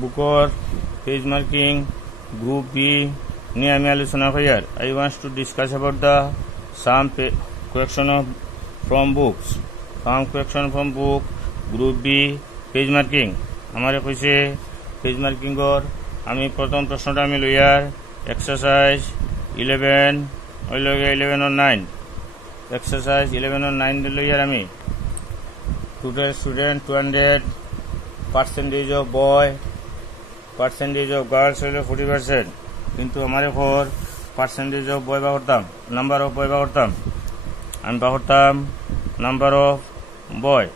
বুকৰ page marking group B নিয়ে আমি আলোচনা করি। আর I wants to discuss about the some quotation from books. Some quotation from book group B page marking আমার কইছে পেজ মার্কিংর আমি প্রথম প্রশ্নটা আমি লইয়ার এক্সারসাইজ 11 ওই লগে 11 or 9 এক্সারসাইজ 11 or 9 লইয়ার আমি total student 200 percentage of boy percentage of girls হইল 40%, কিন্তু আমার এখন পার্সেন্টেজ অফ বয় বা করতাম নাম্বার অফ বয় বা করতাম আমি বা করতাম নাম্বার অফ বয়।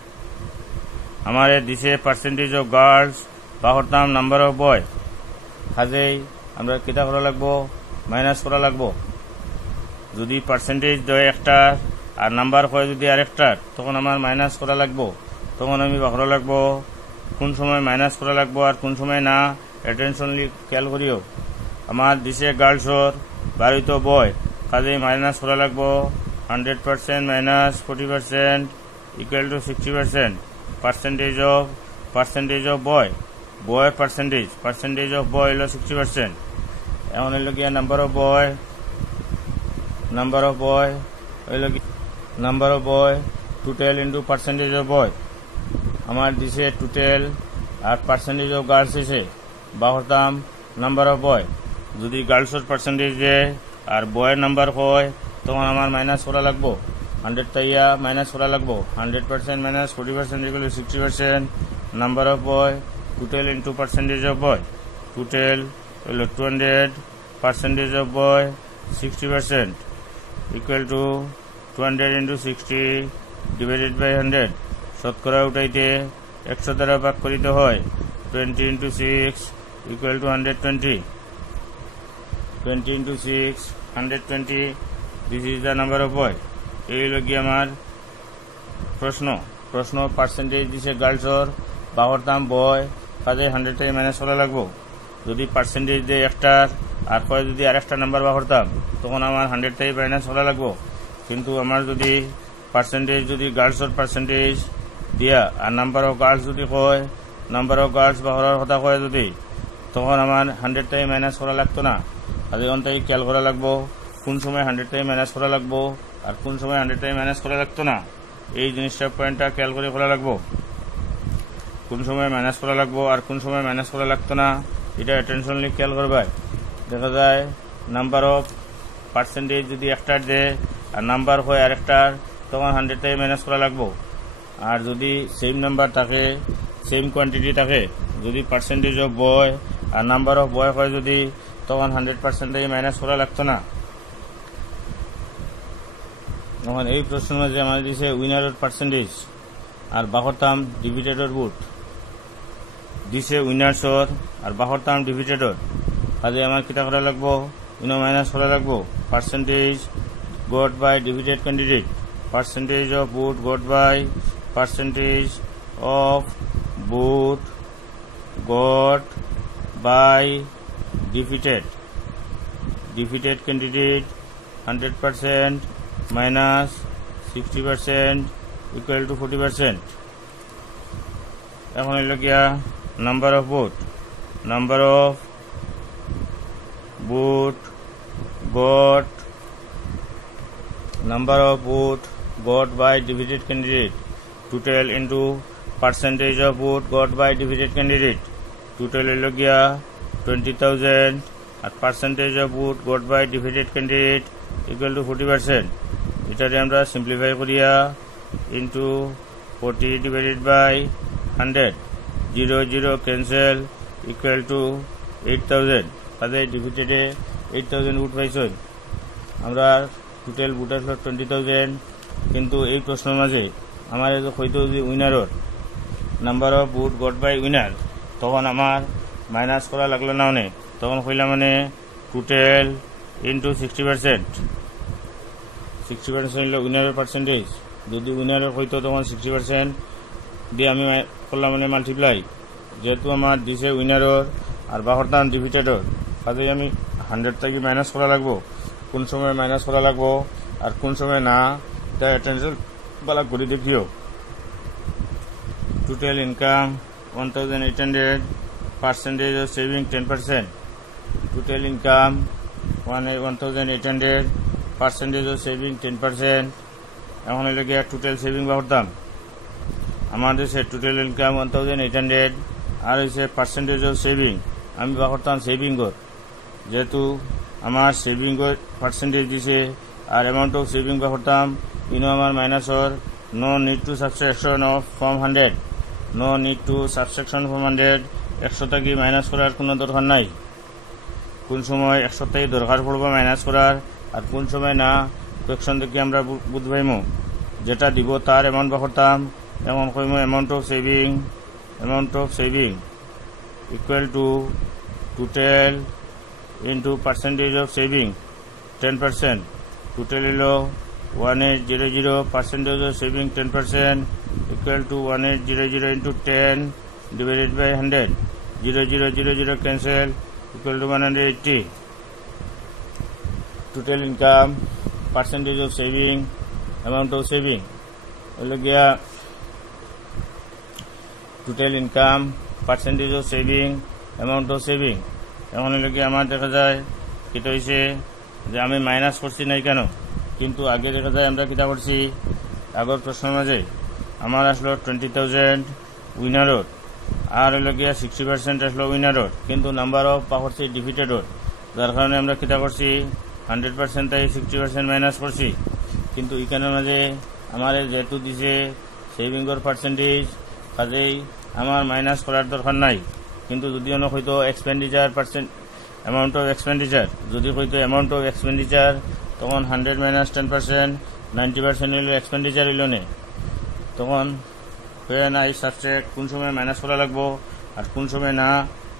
আমার দিছে পার্সেন্টেজ অফ গার্লস বা করতাম নাম্বার অফ বয়। কাজেই আমরা কিতা করা লাগবো, মাইনাস করা লাগবো। যদি পার্সেন্টেজ দেয় একটার আর নাম্বার হয় যদি আরেকটার তখন আমার মাইনাস করা লাগবো। তখন আমি বা করা লাগবো কোন সময় মাইনাস করা লাগবো আর কোন সময় না, অ্যাটেনশনলি খেয়াল করিও। আমার দিছে গার্লসর বাড়িত বয়, কাজেই মাইনাস করা লাগবো 100% minus 40% equal to 60%। Percentage of boy বয়ের পার্সেন্টেজ অফ বয় হলো 60%। এখন হইল গিয়া নাম্বার অফ বয় হইল number of boy total into percentage of boy. আমার দিছে টোটাল আর পার্সেন্টেজ অফ গার্লস এসে বা করতাম নাম্বার অফ বয়। যদি গার্লসের পার্সেন্টেজ দেয় আর বয়ের নাম্বার হয় তখন আমার মাইনাস করা লাগবো 100 তাইয়া মাইনাস করা লাগবো 100% minus 40% equal 60%। Number of boy total into percentage of boy, total হইল 200 percentage of boy 60% equal to 200 into 60 divided by 100। শতকরা উঠাইতে 100 দ্বারা ভাগ করিতে হয় 20 into 6 equal to 120। 20 into 6 120, this is the number of boy. এই হইল গিয়ে আমার প্রশ্ন পার্সেন্টেজ দিছে গার্লসর বা করতাম বয়, কাজে 100 থেকে মাইনাস করা লাগবো। যদি পার্সেন্টেজ দেয় একটার আর কয় যদি আরেকটা নাম্বার বা করতাম তখন আমার 100 থেকে মাইনাস করা লাগবো। কিন্তু আমার যদি পার্সেন্টেজ যদি গার্লসর পার্সেন্টেজ দিয়া আর নাম্বার অফ গার্লস যদি কয় নাম্বার অফ গার্লস বা করার কথা কয় যদি তখন আমার 100 থেকে মাইনাস করা লাগতো না। কাজে অন্তাই খেয়াল করা লাগবো কোন সময় 100 থেকে মাইনাস করা লাগবো আর কোন সময় 100 থেকে মাইনাস করা লাগতো না। এই জিনিসটা পয়েন্টটা খেয়াল করে করা লাগবো, কোন সময় মাইনাস করা লাগবো আর কোন সময় মাইনাস করা লাগতো না। এটা অ্যাটেনশনলি খেয়াল করবাই। দেখা যায় নাম্বার অফ পার্সেন্টেজ যদি একটার দেয় আর নাম্বার হয় আরেকটার তখন 100 থেকে মাইনাস করা লাগবো। আর যদি সেম নাম্বার থাকে সেম কোয়ান্টিটি থাকে, যদি পার্সেন্টেজ অফ বয় আর নাম্বার অফ বয় হয় যদি তখন 100% থেকে মাইনাস করা লাগতো না। তখন এই প্রশ্নের মাঝে আমার দিছে উইনারের পার্সেন্টেজ আর বাহরতাম ডিভিডেডর বুট দিছে উইনার্সর আর বাহরতাম ডিভিডেডর। কাজে আমার কিতা করা লাগবো, মাইনাস করা লাগবো percentage got by divided candidate. Percentage of vote got by percentage of vote got by defeated candidate 100% minus 60% equal to 40%। এখন হইল গিয়া number of vote got by divided candidate total into percentage of vote got by divided candidate. Total হইল গিয়া 20,000 আর percentage of vote got by divided candidate equal to 40%। এটারে আমরা simplify করিয়া into 40 divided by 100 0 0 cancel equal two 8,000। কাজে ডিভিডেডে 8,000 বুট পাইছেন। আমরা total বুট আসলো 20,000, কিন্তু এই প্রশ্নের মাঝে আমার হয়তো যদি উইনারর number of vote got by winner তখন আমার মাইনাস করা লাগলো না। অনেক তখন কইলাম মানে টোটাল ইন্টু 60% হইল উইনারের পার্সেন্টেজ। যদি উইনারের হইতো তখন 60% দিয়ে আমি করলাম মানে মাল্টিপ্লাই। যেহেতু আমার দিছে উইনারর আর বাহরতাম ডিভিডেডর, কাজে আমি 100 থেকে মাইনাস করা লাগবো। কোন সময় মাইনাস করা লাগবো আর কোন সময় না, এটা অ্যাটেনশন বালা করে দেখিও। Total income 1,800 percentage of saving 10%. Total income 1,800, percentage of saving 10%. এখন হলো গিয়া টোটাল সেভিং বা করতাম আমাদের সে টোটাল ইনকাম 1,800 আর হচ্ছে পার্সেন্টেজ অফ সেভিং আমি বা করতাম সেভিংর যেহেতু আমার সেভিংর পার্সেন্টেজ দিছে আর অ্যামাউন্ট অফ সেভিং বা করতাম আমার মাইনাসর no need to subtraction of from 100 no need to subtraction from 100 100 থেকে মাইনাস করার কোনো দরকার নাই কোন সময় 100 থেকে দরকার পড়বে মাইনাস করার আর কোন সময় না কোয়েকশন থেকে আমরা বুঝবাইমো যেটা দিব তার অ্যামাউন্ট বা করতাম এমন কইমো amount of saving equal to total into percentage of saving 10%. Total হলো 1800, percentage of saving 10% equal to 1800 into 10 divided by 100 0000 cancel equal to 180. Total income percentage of saving amount of saving হলো গিয়া total income percentage of saving amount of saving এখন হলো গিয়ে আমার দেখা যায় এটা হয়েছে যে আমি মাইনাস করছি নাই কেন কিন্তু আগে দেখা যায় আমরা কিতা করছি আগের প্রশ্নের মাঝে আমার আসলো 20,000 উইনারর আর হলো গিয়া 60% আসলো উইনারর কিন্তু নাম্বার অফ পাকড়ছি ডিফিটেডর যার কারণে আমরা কিতা করছি 100% তাই 60% মাইনাস করছি কিন্তু এখানের মাঝে আমার যেহেতু দিছে সেভিংর পার্সেন্টেজ কাজেই আমার মাইনাস করার দরকার নাই কিন্তু যদি অন্য হয়তো expenditure percent amount of expenditure যদি হয়তো অ্যামাউন্ট অফ এক্সপেন্ডিচার তখন 100 মাইনাস 10% 90% হইল এক্সপেন্ডিচার হইল নে তখন হয়ে না এই সাবজেক্ট কোন সময় মাইনাস করা লাগবো আর কোন সময় না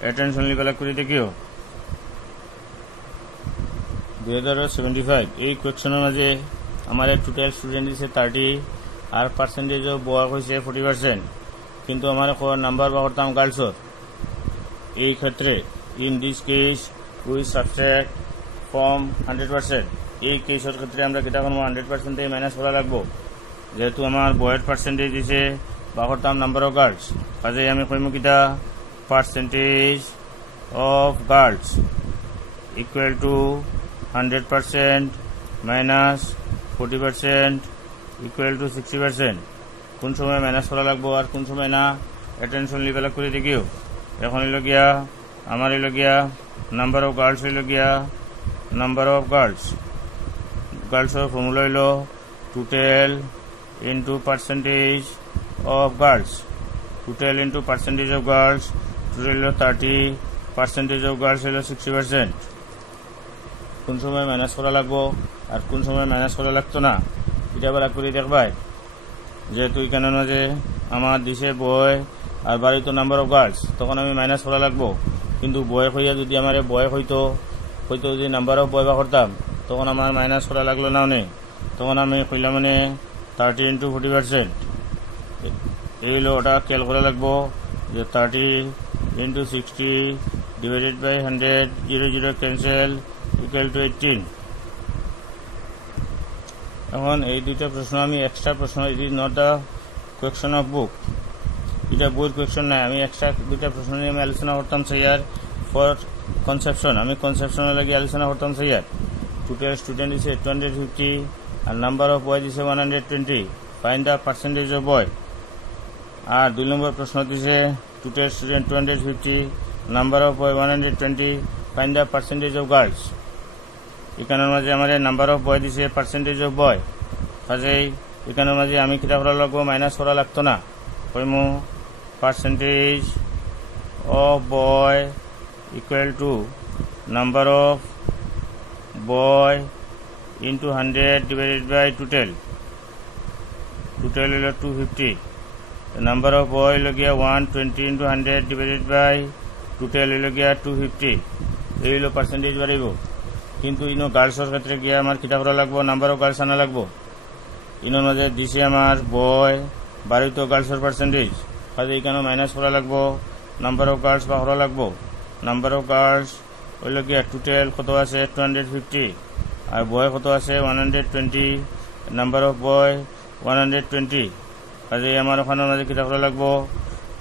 অ্যাটেনশন লিবেলা করে দেখিও 2075 এই কোয়েকশনের মাঝে আমার টোটাল স্টুডেন্ট দিছে 30 আর পার্সেন্টেজ অফ বয় হয়েছে 40% কিন্তু আমার নাম্বার বা করতাম গার্লসর এই ক্ষেত্রে in this case we subtract from 100% এই কেসের ক্ষেত্রে আমরা কিতা করবো 100% থেকে মাইনাস করা লাগবো যেহেতু আমার বয়ের পার্সেন্টেজ দিছে বা করতাম নাম্বার অফ গার্লস কাজে আমি কইমু কিতা percentage of girls equal to 100% minus 40% equal to 60% কোন সময় মাইনাস করা লাগবো আর কোন সময় না অ্যাটেনশন লেভেল করে দেখিও এখন হইল গিয়া আমার হইল গিয়া নাম্বার অফ গার্লস হইল গিয়া নাম্বার অফ গার্লসের ফর্মুলা হইল total into percentage of girls total into percentage of girls total হইল 30 পার্সেন্টেজ অফ গার্লস হইল 60% কোন সময় মাইনাস করা লাগবো আর কোন সময় মাইনাস করা লাগতো না এটা আবার করে দেখবাই যেহেতু এখানের মাঝে আমার দিছে বয় আর বাড়িতে নাম্বার অফ গার্লস তখন আমি মাইনাস করা লাগবো কিন্তু বয় হইয়া যদি আমার বয় হইতো যদি নাম্বার অফ বয় বা করতাম তখন আমার মাইনাস করা লাগলো না অনেক তখন আমি কইলাম মানে 30 ইন্টু 40% এই হলো ওটা খেয়াল করা লাগবো যে 30 into 60 divided by 100 00 cancel equal to 18. এখন এই দুইটা প্রশ্ন আমি এক্সট্রা প্রশ্ন it is not the question of book এটা বইয়ের কোয়েকশন নাই আমি এক্সট্রা দুইটা প্রশ্ন নিয়ে আমি আলোচনা করতাম স্যার ফর কনসেপশন আমি কনসেপশনের লাগে আলোচনা করতাম স্যার টোটাল স্টুডেন্ট দিছে 250 আর নাম্বার অফ বয় দিছে 120 find the percentage of boy আর 2 নম্বর প্রশ্ন দিছে total student 250 number of boy 120 find the percentage of girls এখানের মাঝে আমার নাম্বার অফ বয় দিছে পার্সেন্টেজ অফ বয় কাজেই এখানের মাঝে আমি কিতা করা লাগবো মাইনাস করা লাগতো না কইমু percentage of boy equal to number of boy into 100 divided by total হইল 250 নাম্বার অফ বয় হইল গিয়া 120 ইন্টু 100 ডিভাইডেড বাই টোটাল হইল গিয়া 250 এই হইল পার্সেন্টেজ বাড়িব কিন্তু ইনো গার্লসের ক্ষেত্রে গিয়ে আমার কিতা করা লাগবো নাম্বার অফ গার্লস আনা লাগবো ইনোর মাঝে দিছে আমার বয় বাড়িতে গার্লসের পার্সেন্টেজ কাজে এইখানে মাইনাস করা লাগবো নাম্বার অফ গার্লস বা করা লাগবো নাম্বার অফ গার্লস হইল গিয়া টোটাল কত আছে 250 আর বয় কত আছে 120 নাম্বার অফ বয় 120 কাজে আমার ওখানের মাঝে কিতা করা লাগবো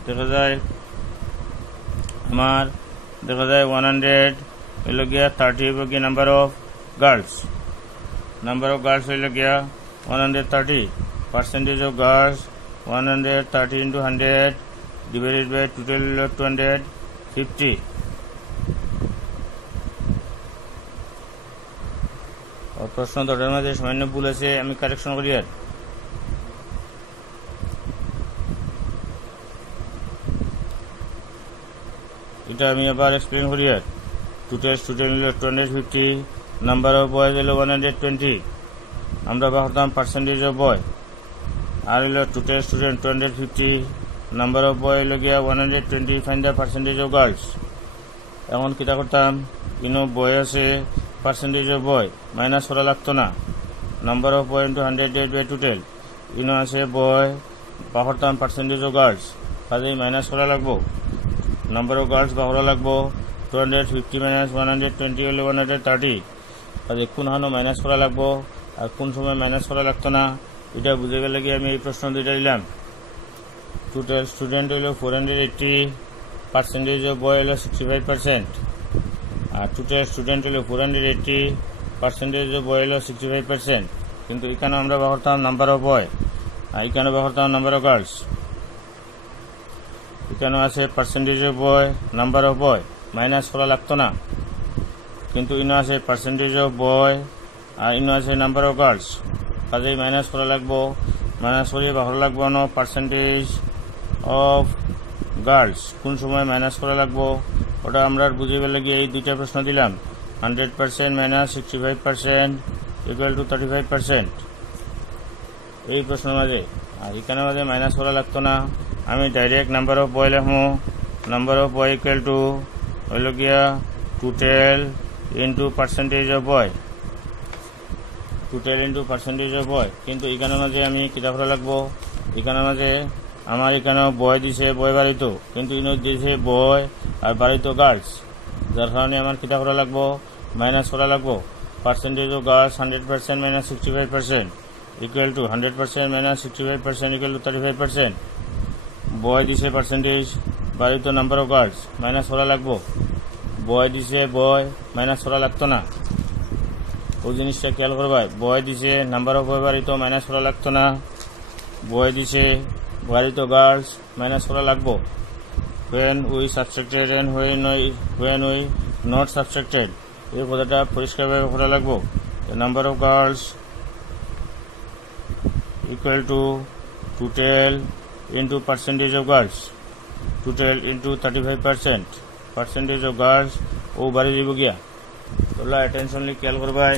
দেখা যায় আমার দেখা যায় 100 হইল গিয়া 30 হইব গিয়া নাম্বার অফ গার্লস হইল গিয়া 130 percentage of girls 130 into 100 divided by total 250 প্রশ্ন দটার মাঝে সামান্য ভুল আছে আমি কারেকশন করি আর এটা আমি আবার এক্সপ্লেন করি আর টোটাল স্টুডেন্ট হলো 250 নাম্বার অফ বয়েজ হলো 120 আমরা করতাম পার্সেন্টেজ অফ বয় আর হলো টোটাল স্টুডেন্ট 250 নাম্বার অফ বয় হলো গিয়া 120 find the percentage of girls এখন কিটা করতাম ইনো বয় আছে পার্সেন্টেজ অফ বয় মাইনাস করা লাগতো না number of boy into 100 divide by total ইনো আছে বয় করতাম পার্সেন্টেজ অফ গার্লস কাজেই মাইনাস করা লাগবো নাম্বার অফ গার্লস করা লাগবো 250 মাইনাস 120 হলে 130 কাজে কোন হানো মাইনাস করা লাগবো আর কোন সময় মাইনাস করা লাগতো না এটা বুঝে গেলে কি আমি এই প্রশ্ন দুইটা দিলাম টোটাল স্টুডেন্ট হলো 480 পার্সেন্টেজ অফ বয় হলো 65% আর টোটাল স্টুডেন্ট হলো 480 পার্সেন্টেজ অফ বয় হলো 65% কিন্তু এখানে আমরা করতাম নাম্বার অফ বয় আর এখানে করতাম নাম্বার অফ গার্লস এখানে আছে percentage of boy number of boy minus করা লাগতো না কিন্তু ইনো আছে পার্সেন্টেজ অফ বয় আর ইনো আছে নাম্বার অফ গার্লস কাজেই মাইনাস করা লাগবো মাইনাস করিয়ে ভালো লাগবো না পার্সেন্টেজ অফ গার্লস কোন সময় মাইনাস করা লাগবো ওটা আমরা বুঝে গেলে গিয়ে এই দুইটা প্রশ্ন দিলাম 100% মাইনাস 65% ইকুয়াল টু 35% এই প্রশ্নের মাঝে আর এখানে মাঝে মাইনাস করা লাগতো না আমি ডাইরেক্ট নাম্বার অফ বয় লিখবো number of boy equal to হইল গিয়া total into percentage of boy total into percentage of boy কিন্তু এখানে মাঝে আমি কিতা করা লাগবো এখানে মাঝে আমার এখানেও বয় দিছে বয় বাড়িত কিন্তু ইনো দিয়েছে বয় আর বাড়িত গার্লস যার কারণে আমার কিতা করা লাগবো মাইনাস করা লাগবো percentage of girls 100% minus 65% equal to 100% minus 65% equal to 35% বয় দিছে পার্সেন্টেজ বাড়িত নাম্বার অফ গার্লস মাইনাস করা লাগবো বয় দিছে বয় মাইনাস করা লাগতো না ওই জিনিসটা খেয়াল করবাই বয় দিছে নাম্বার অফ বয় বাড়িত মাইনাস করা লাগতো না বয় দিছে বাড়িত গার্লস মাইনাস করা লাগবো when we subtracted and when we not subtracted এই কথাটা পরিষ্কারভাবে করা লাগবো the number of girls equal to total into percentage of girls total into 35% percentage of girls ও বাড়ি দিব গিয়া তোলা অ্যাটেনশনলি খেয়াল করবাই